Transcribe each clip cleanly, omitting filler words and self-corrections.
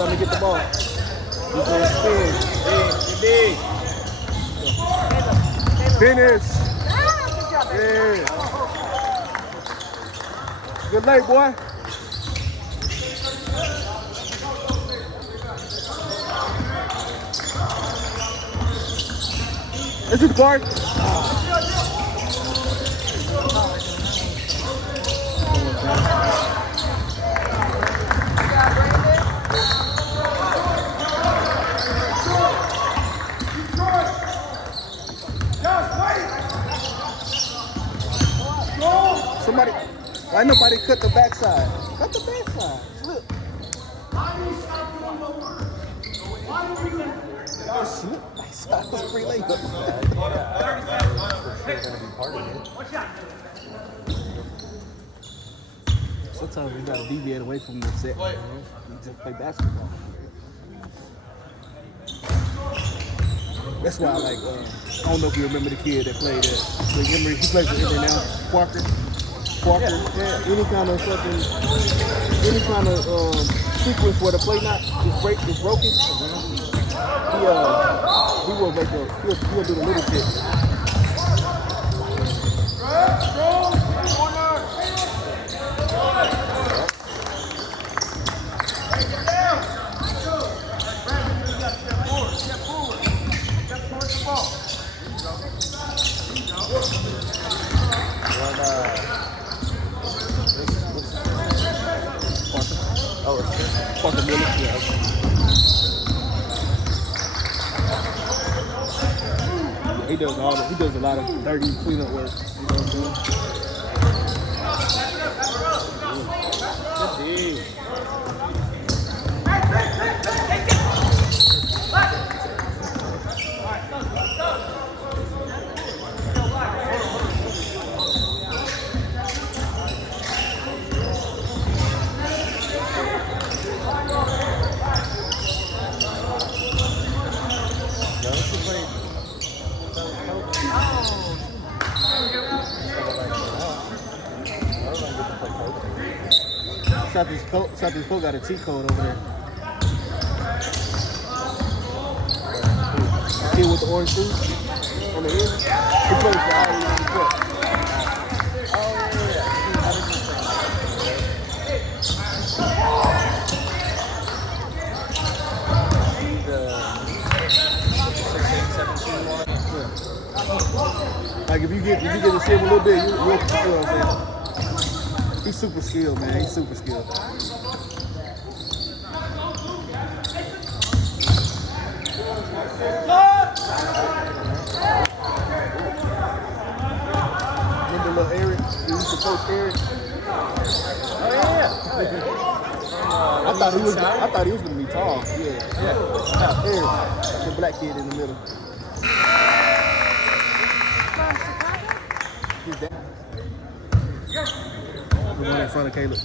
time to get the ball. You can spin. Big. Finish. Yeah. Good night, boy. Is it the card? Somebody, why nobody cut the backside? Cut the backside. Slip. Slip backside. That's free layup. Sometimes we gotta deviate away from the set. We just play basketball. That's why I like. I don't know if you remember the kid that played at. He plays for Hoover now. Parker. Yeah. Any kind of fucking, any kind of sequence where the play not is broken. He will make he'll do the little shit. Parker Miller, yeah. He does a lot of dirty cleanup work. You know what I'm saying? Southeast Pope got a cheat code over there. The kid with the orange shoes on the ear. He plays for all these court. Like if you get to see him a little bit, you'll know what I'm saying. He's super skilled, man. He's super skilled. Remember little Eric? He used to coach Eric. Oh yeah. I thought he was gonna be tall. Yeah. Eric, the black kid in the middle. He's that. The one in front of Caleb.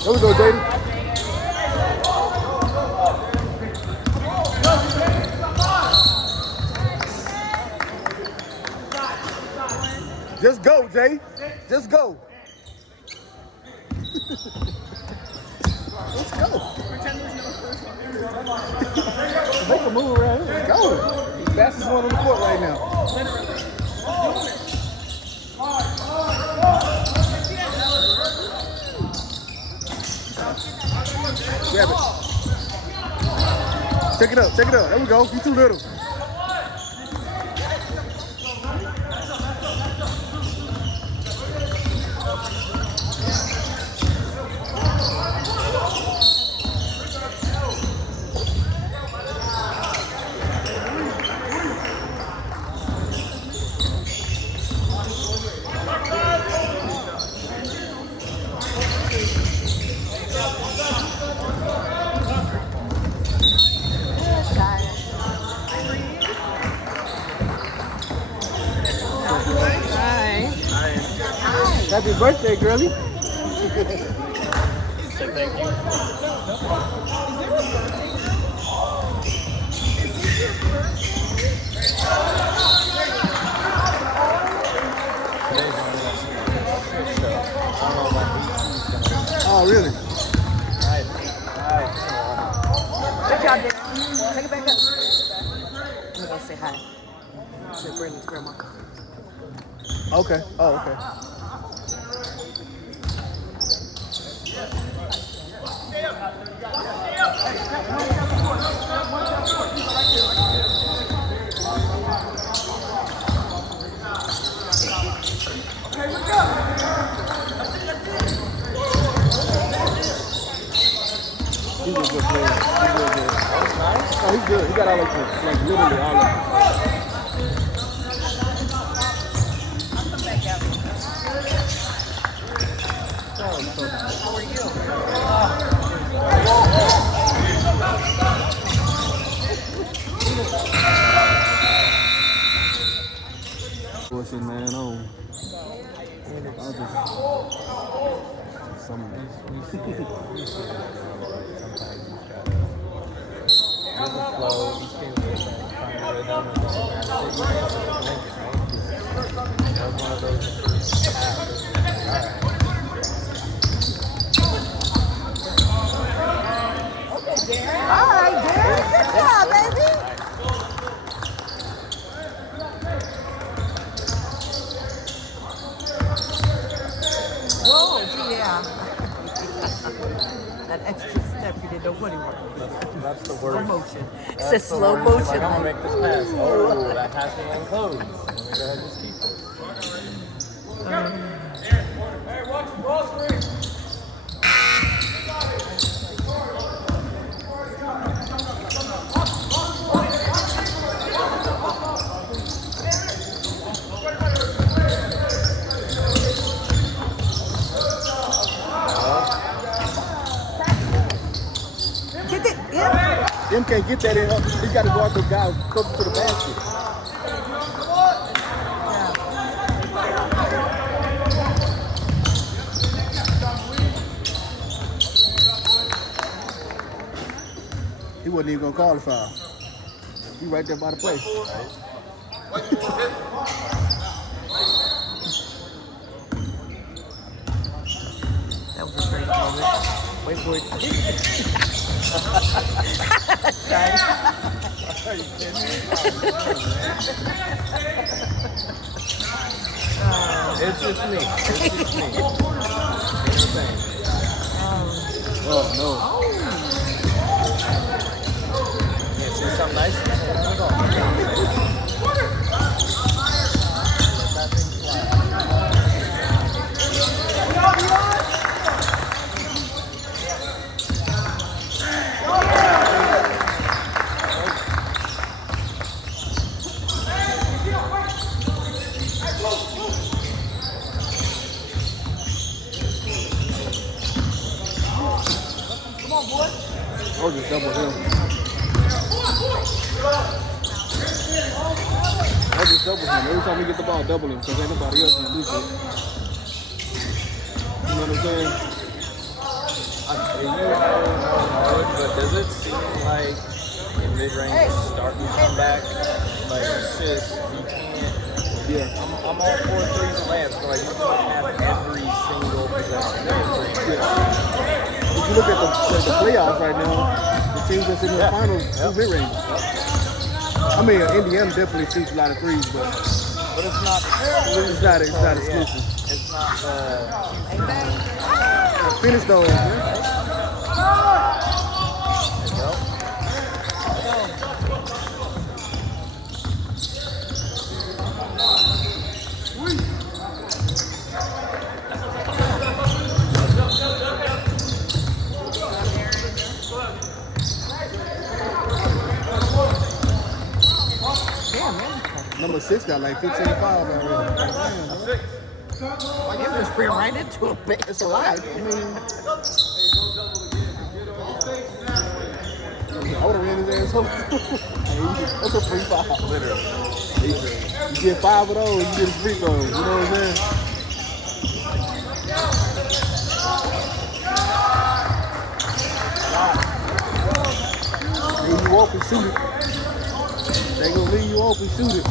There we go, JD. Just go, Jay. Just go. Let's go. Make a move around here. Let's go. He's the fastest one on the court right now. Grab it. Check it up. There we go. You too little. Happy birthday, girlie. Say thank you. Oh, really? Nice. Good job, Dad. Take it back up. I'm gonna go say hi to Brandon's grandma. Okay. Oh, okay. He's a good player. He's real good. Oh, he's good. He got all of them. Like literally all of them. Bullshit, man. Oh. I'll just some All right, Darren. Good job, baby. Whoa, yeah. That extra step you did no funny work. That's the Slow word. motion. It's a That's the slow word. motion. Like, I'm gonna make this pass. Oh, that has to unclose. Let me go ahead and just keep it. Get it, yeah. Them can't get that in. He got to go out the guy close to the basket. He wasn't even gonna call the foul. He right there by the play. That was a great moment. Wait for it. Sorry. Are you kidding me? It's just me. It's just me. Oh no. Can't see something nice? Oh, just double him. I just double him. Every time we get the ball, double him, because ain't nobody else gonna do shit. You know what I'm saying? But does it seem like in mid-range starting to come back? Like, it's just, you can't. Yeah. I'm all for threes and layups, but like, you can't have every single possession. If you look at the playoffs right now, the teams that's in the finals do mid-range. I mean, Indiana definitely shoots a lot of threes, but it's not. it's not exclusive. It's not Finish though, man. Number 6 got like 15 fouls already. It was sprint right into a bit. It's a lot. I mean, I would have ran his ass over. That's a free foul. literally. You get 5 of those, you get a free throws. You know what I'm saying? open, shoot it. They gonna leave you open, shoot it.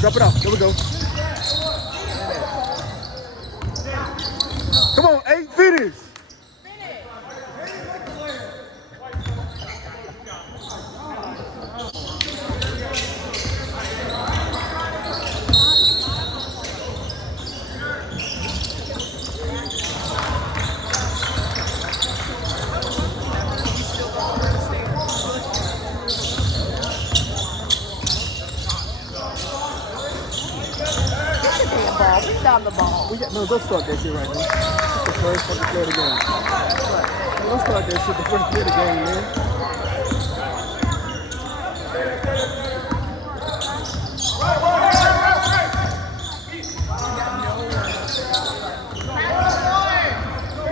Drop it out. There we go. Come on, 8, finish. Down the ball. No, don't start that shit right now. It's the first fucking play of the game. Don't start that shit the first play of the game, man.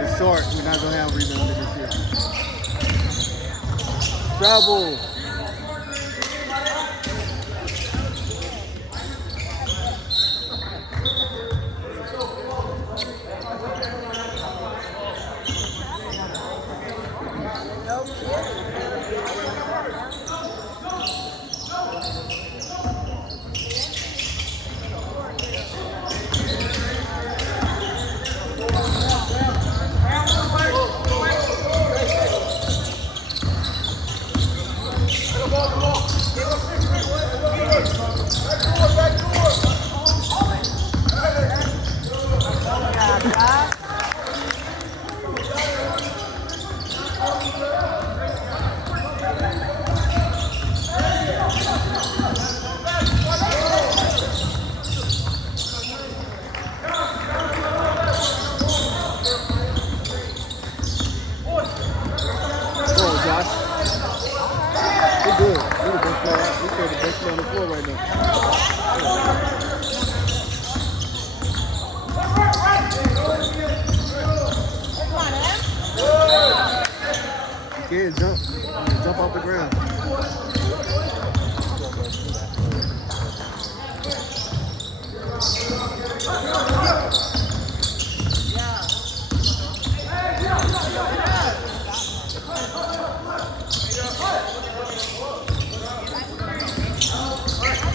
It's short. We're not gonna have a rebound this year. Travel. Yeah, jump off the ground.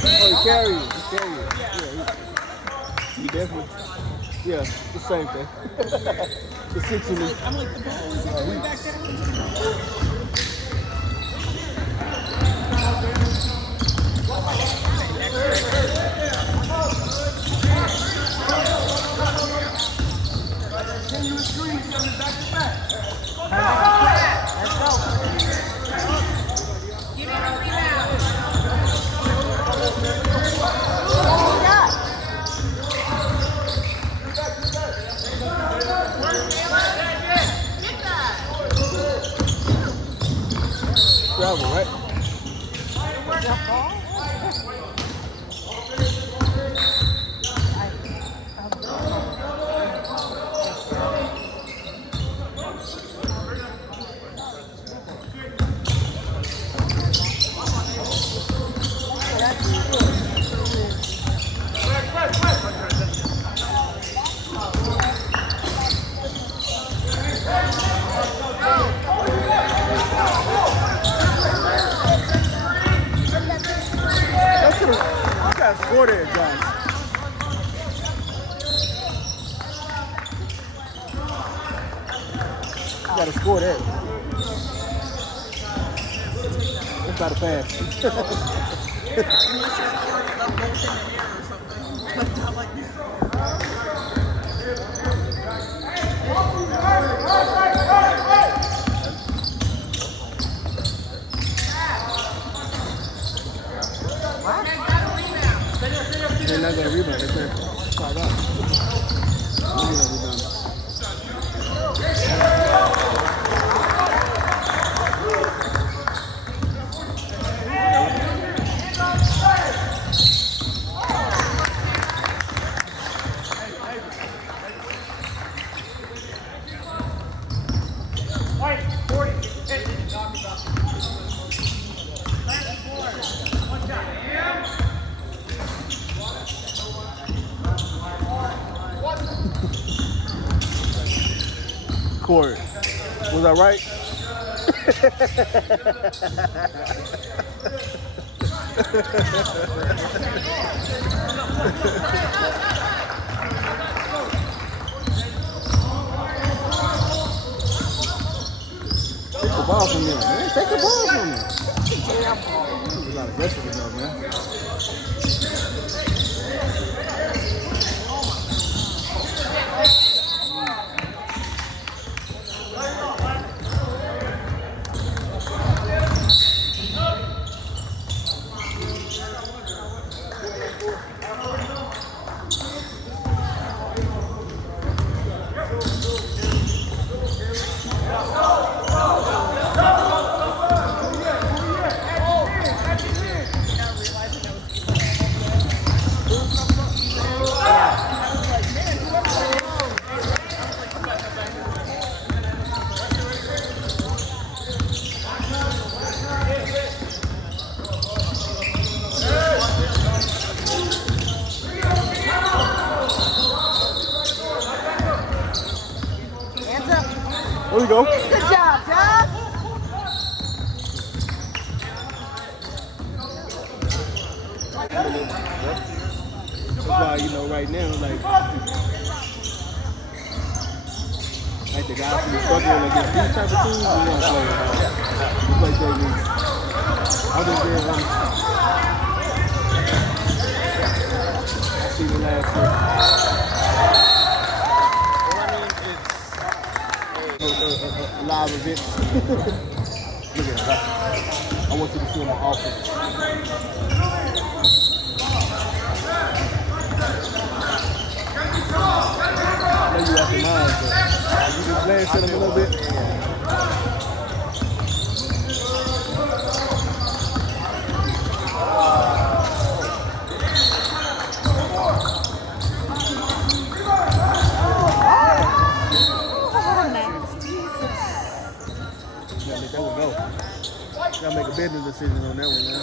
Oh, he carry it. Yeah, he definitely. Yeah, the same thing. The 6 in me. I'm like, the ball is all the way back down. Let's go. You need a rebound. Travel, right? Score there, John. You gotta score that. That's not a pass. Unless you're throwing up both in the air or something. But not like that. They're not going to rebound. They're playing 5 out. Maybe they'll rebound. Court, was I right? Take the ball from me, man. Take the ball from me. There's a lot of aggressive enough, man. There we go. Good job, John. That's why, you know, right now, like the guys who are struggling against these type of teams, we want to play it. We play JV. I'm just being honest. I see the last year. Live event. Look at that. I want you to see my offense. I know you have to mind, but you can glance at him a little bit. Gotta make a business decision on that one, man.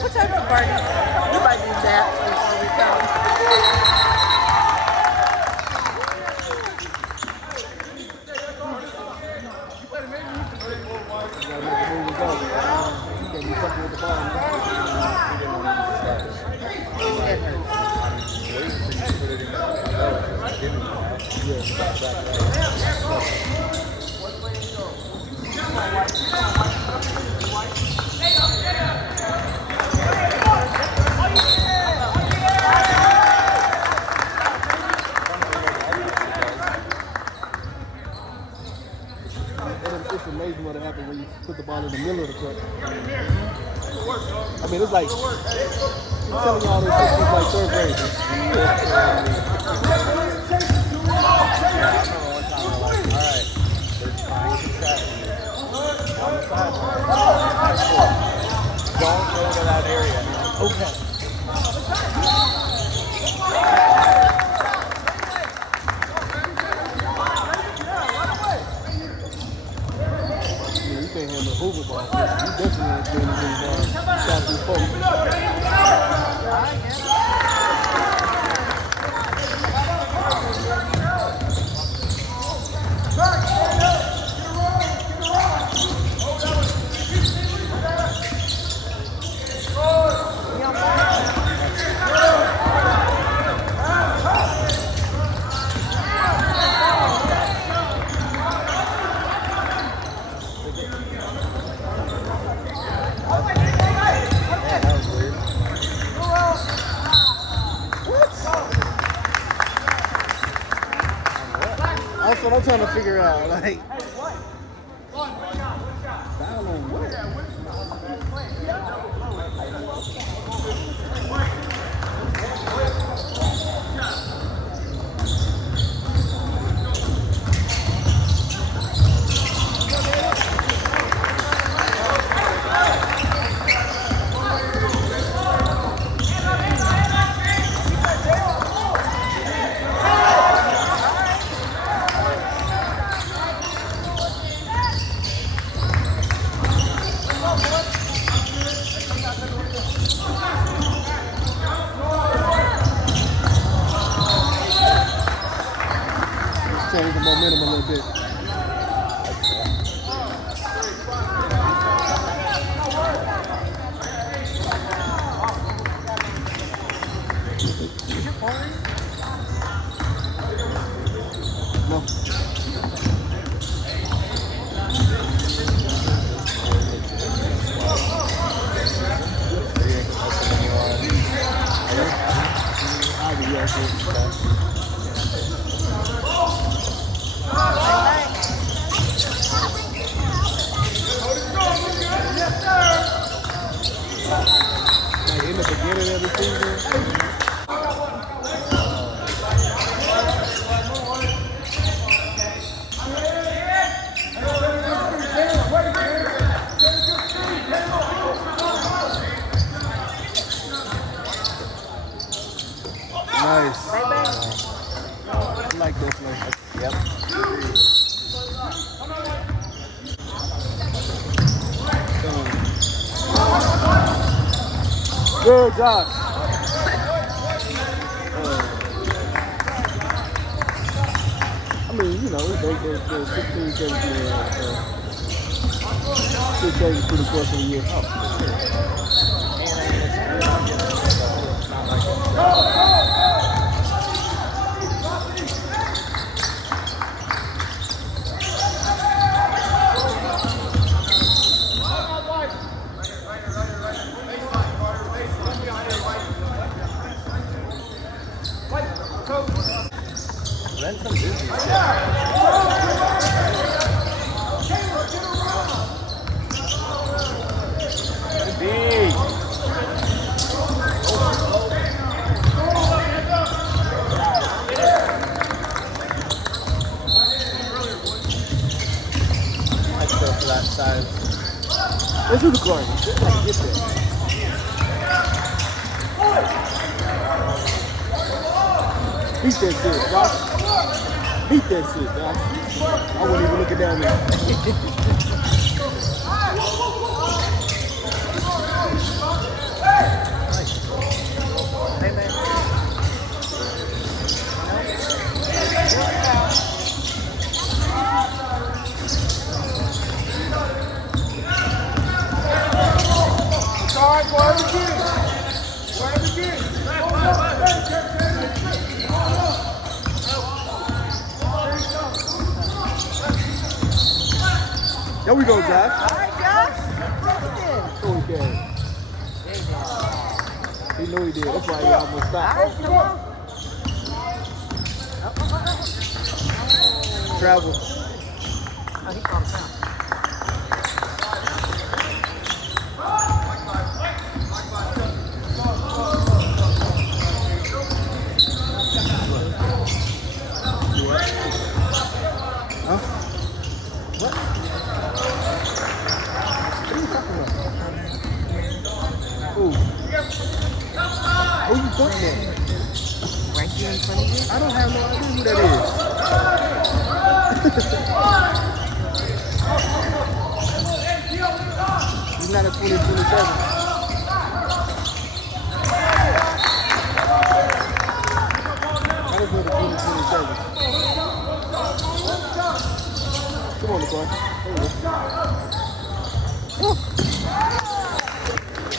What type of party? We might do that before we come. Yeah. I mean, it's like, I'm telling y'all this shit is like third grade. Yeah, I remember one time we're like, all right, they're trying to trap you on the sideline. Don't go to that area. Okay. Yeah, you can't handle Hoover ball. You definitely ain't doing anything shot through four. That was weird. That's what I'm trying to figure out. Like, foul on what? Change the momentum a little bit. No. I'll be yes, like in the beginning of the season. Nice. I like this one. Yep. Good job. I mean, you know, they 16, 17 should change through the course of the year. Rent some Disney shit. Big. Let's go for that size. Let's do the corner. Get there. Beat that shit, Josh. Beat that shit, Josh. I wasn't even looking down there. There we go, Josh. All right, Josh. Oh, he did. He knew he did. That's why he almost All stopped. right, come on. Travel. Oh, he calms down. pointing at? Right here in front of you. I don't have no idea who that is. He's not a 2027. I just know the 2027. Come on, Nicole. There you go.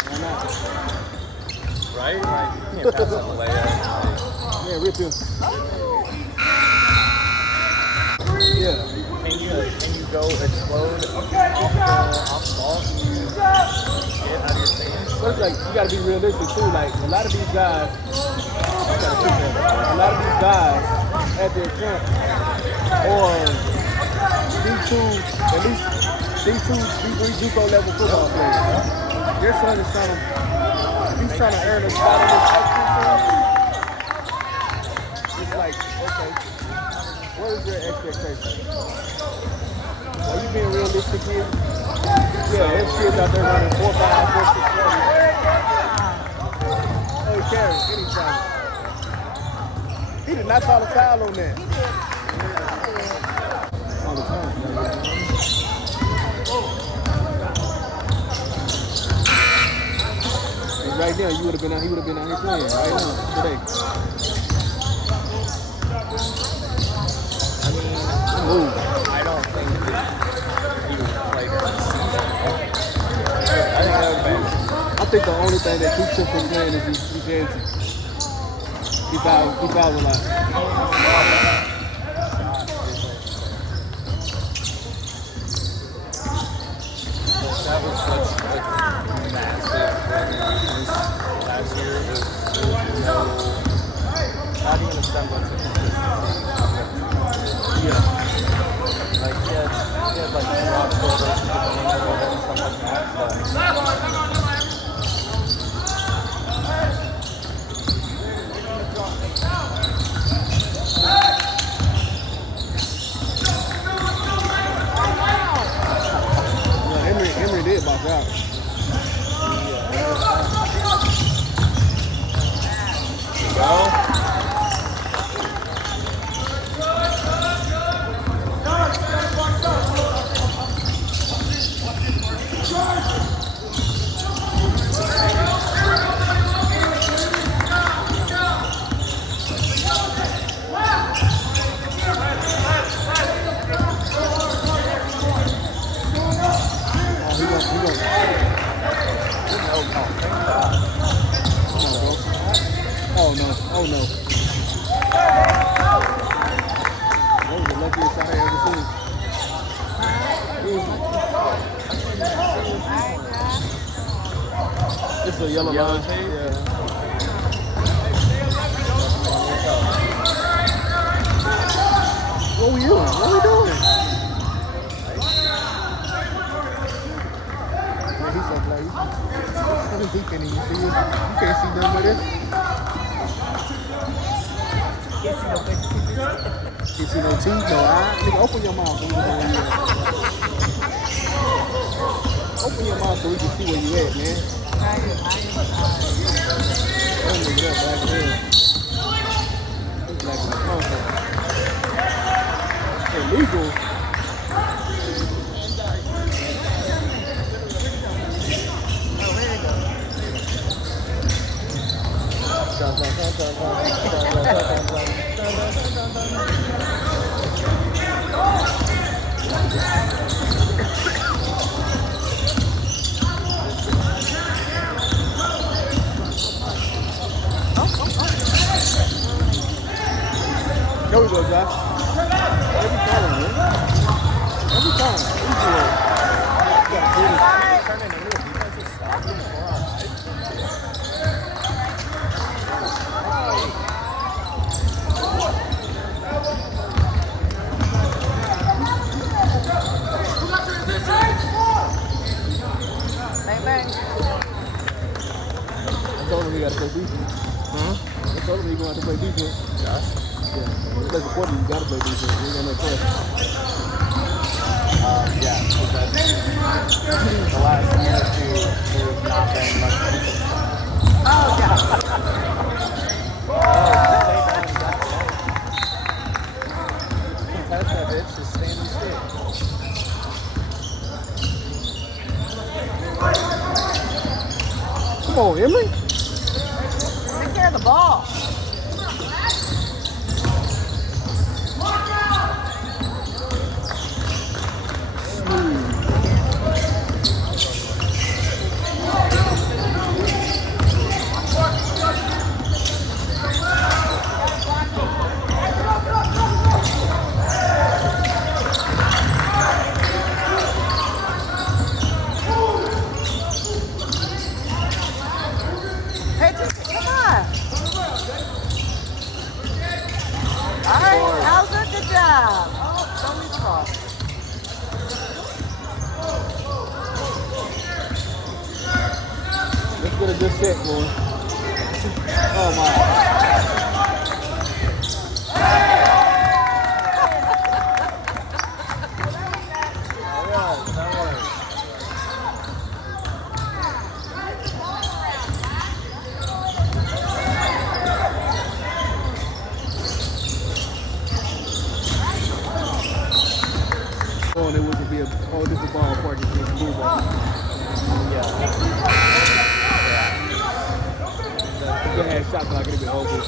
Why not? Right? Like, you can't pass up a layup. Yeah, rip him. Yeah. Can you go explode off the ball? Can you get out of your stance? But it's like, you gotta be realistic too. Like, a lot of these guys at their camp or D2, at least D2, D3, D4 level football players. Your son is trying to, he's trying to earn a spot on this high school team. It's like, okay, what is your expectation? Are you being realistic here? Yeah, there's kids out there running 4.5, 4.6. Oh, he carries anytime. He did not call a foul on that. All the time. And right now, he would have been out here playing right now, today. Ooh. I don't think that he would play during the season. I think the only thing that keeps him from playing is he's dancing. He fouls a lot. That was such a massive release last year. There was not even a semblance of consistency. Yeah. Like, he had like rock shoulders and stuff like that, but Henry did box out. go. Oh no. That was the luckiest shot I ever seen. It's a yellow line. tape? Yeah. What we doing? Yeah, he's so black. He can't even see it. You can't see nothing with it. Can't see no teeth, no eye. Nigga, open your mouth when you doing that. Open your mouth so we can see where you at, man. Oh, nigga, that black hair. He's black like concert. Illegal. There we go, Josh. Every time, man. Every time. Easy way. You gotta do this. Turn in a little defensive stop and score on ice. Bang, bang. I told him he gotta play defense. I told him he gonna have to play defense. Josh? Yeah. That's the quarter, you gotta play defense. You ain't got no choice. Yeah, because the last year or two, there was not been much defense. Oh, yeah. on, Emery. Take care of the ball. Hey, come on. All right, Hauser, good job. Oh, somebody's cross. Let's get a good set, boy. Oh, my. Oh, there was a bit. Oh, this is a ballpark against Hoover. Yeah. If they had shot clock, it'd be over.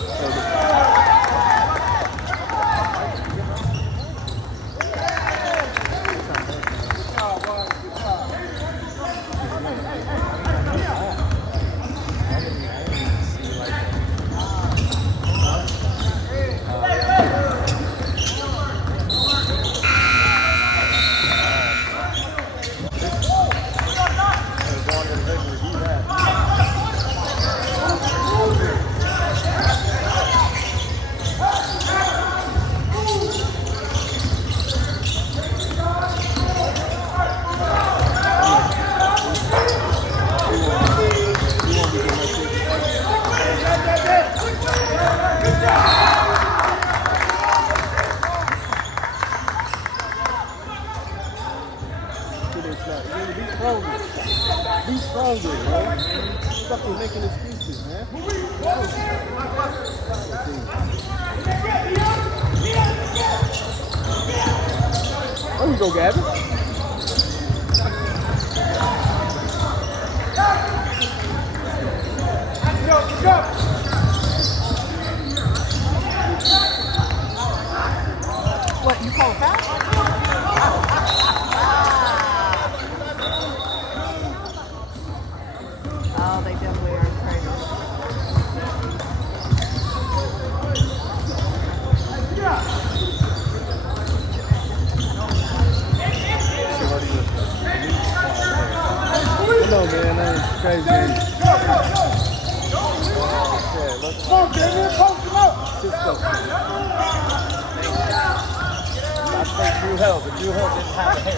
Be stronger, man. Stop making excuses, man. There you go, Gavin. What, you call foul? Oh, they definitely are crazy. No, man, that's crazy. Come on, Damien, post him up. I think Drew Hill, but Drew Hill didn't have the hair.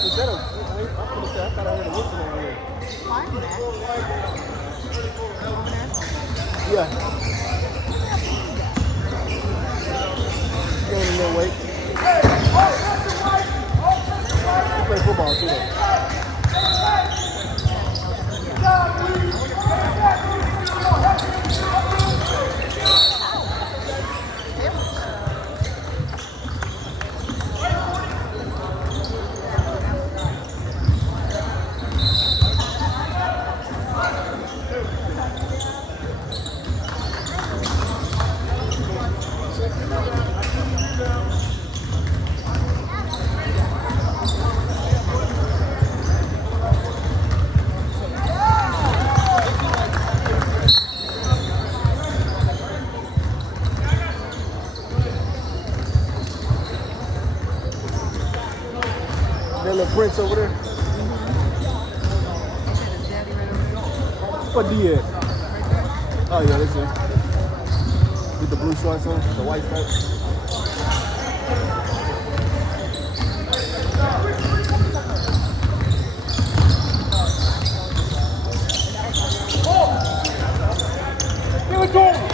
Is that a, I thought I heard a whistle over here. Fine, man. Over there. Yeah. Going in their weight. They play football too, though. That little Prince over there. What D at? Oh yeah, that's it. With the blue shorts on, the white stripes. Give it to him.